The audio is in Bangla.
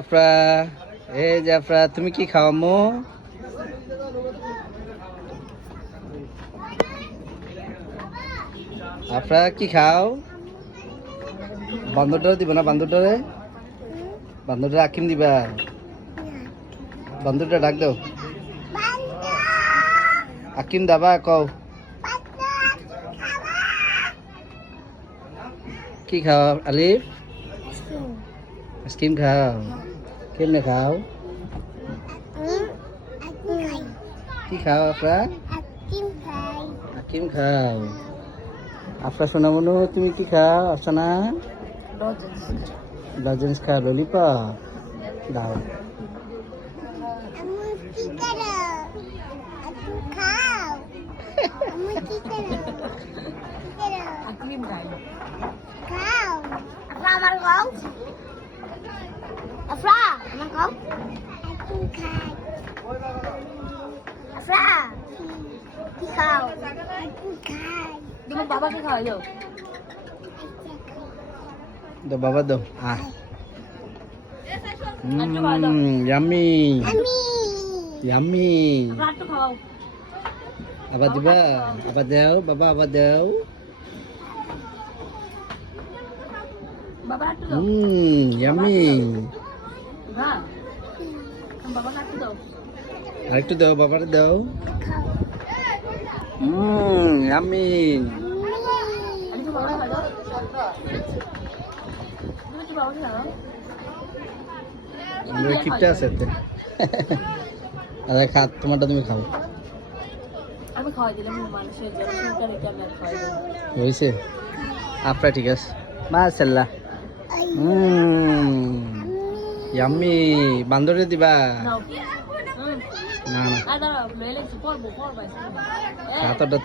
জাফরা, এই জাফরা তুমি কি খাও আম্মু? আফরা কি খাও? বান্দরটারে দিবা না? বান্দরটা আকিম দিবা? বান্দরটা ডাক দাও, আকিম দাবা কও। কি খাও আলিফ? আইসক্রিম খাও? কেমনে খাও? কি খাও আফরা? আকিম খাও? আফরা সোনা মনু তুমি কি খাও? আফসানা লজেন্স খাও, ললিপপ দাও। বাবাকে খাওয়াই দাও। দাও বাবা দাও। Yummy yummy. আবার দিবা? আবার দাও বাবা, আবার দাও। ইয়াম্মি। আরেকটু দাও, বাবার দাও। ইয়াম্মি। কিপটা আছে আরে খা, তোমারটা তুমি খাও। আমি খাওয়াই দিলাম মানুষের জন্য, আমি খাওয়াই দিলাম। হয়েছে আপনার? ঠিক আছে মাশাআল্লাহ। ইয়াম্মি। বান্দরে দিবা? না না, দাঁড়াও, পড়বো হাতটা